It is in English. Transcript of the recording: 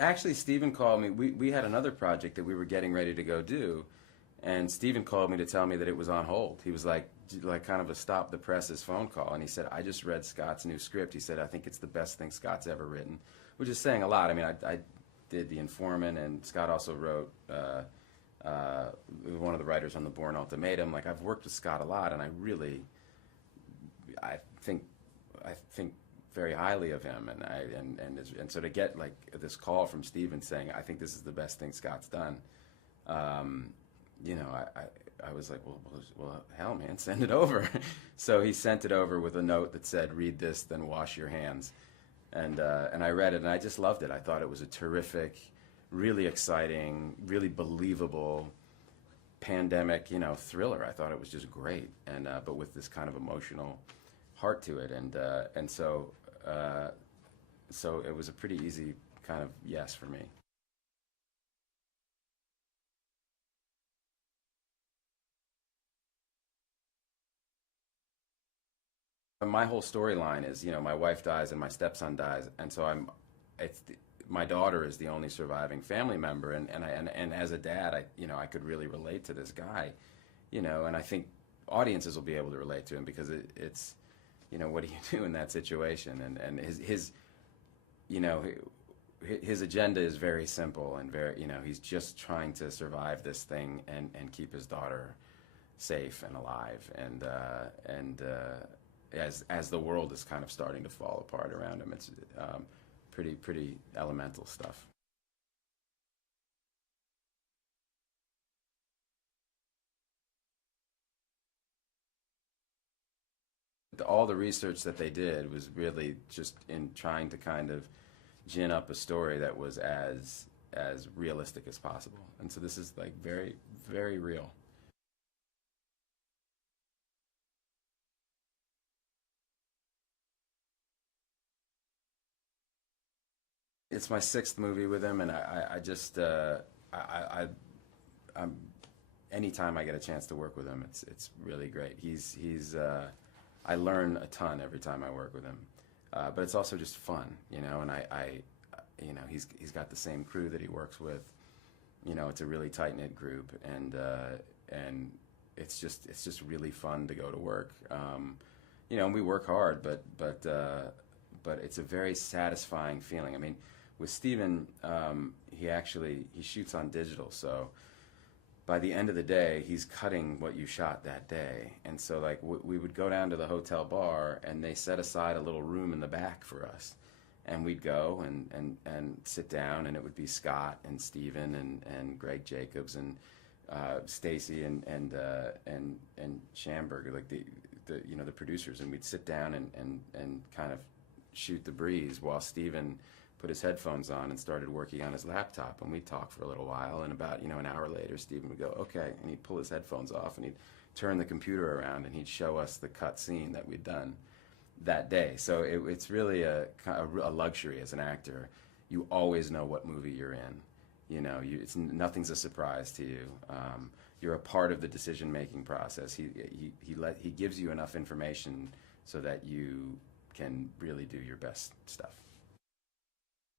Actually, Steven called me. We had another project that we were getting ready to go do, and Steven called me to tell me that it was on hold. He was like kind of a stop the presses phone call, and he said, "I just read Scott's new script." He said, "I think it's the best thing Scott's ever written," which is saying a lot. I mean, I did The Informant, and Scott also wrote one of the writers on The Bourne Ultimatum. Like, I've worked with Scott a lot, and I think very highly of him, and so to get like this call from Steven saying, "I think this is the best thing Scott's done," you know, I was like, well, hell, man, send it over. So he sent it over with a note that said, "Read this, then wash your hands," and I read it, and I just loved it. I thought it was a terrific, really exciting, really believable pandemic, thriller. I thought it was just great, and but with this kind of emotional heart to it, and so it was a pretty easy kind of yes for me. My whole storyline is, my wife dies and my stepson dies, and so my daughter is the only surviving family member, and as a dad, I could really relate to this guy, and I think audiences will be able to relate to him because it's, what do you do in that situation? And you know, his agenda is very simple and very, he's just trying to survive this thing and keep his daughter safe and alive, and as the world is kind of starting to fall apart around him, it's pretty elemental stuff. All the research that they did was really just in trying to kind of gin up a story that was as realistic as possible, and so this is like very, very real. It's my sixth movie with him, and I just I'm anytime I get a chance to work with him, it's really great. I learn a ton every time I work with him, but it's also just fun, And he's got the same crew that he works with. It's a really tight knit group, and it's just really fun to go to work. And we work hard, but it's a very satisfying feeling. I mean, with Steven, he shoots on digital, so by the end of the day, he's cutting what you shot that day. And so, like, we would go down to the hotel bar, and they set aside a little room in the back for us. And we'd go and sit down, and it would be Scott and Steven and Greg Jacobs and Stacy and Schamberger, like the producers. And we'd sit down and kind of shoot the breeze while Steven put his headphones on and started working on his laptop, and we'd talk for a little while, and about an hour later Steven would go, "Okay," and he'd pull his headphones off and he'd turn the computer around and he'd show us the cut scene that we'd done that day. So it's really a luxury as an actor. You always know what movie you're in. Nothing's a surprise to you. You're a part of the decision making process. He gives you enough information so that you can really do your best stuff.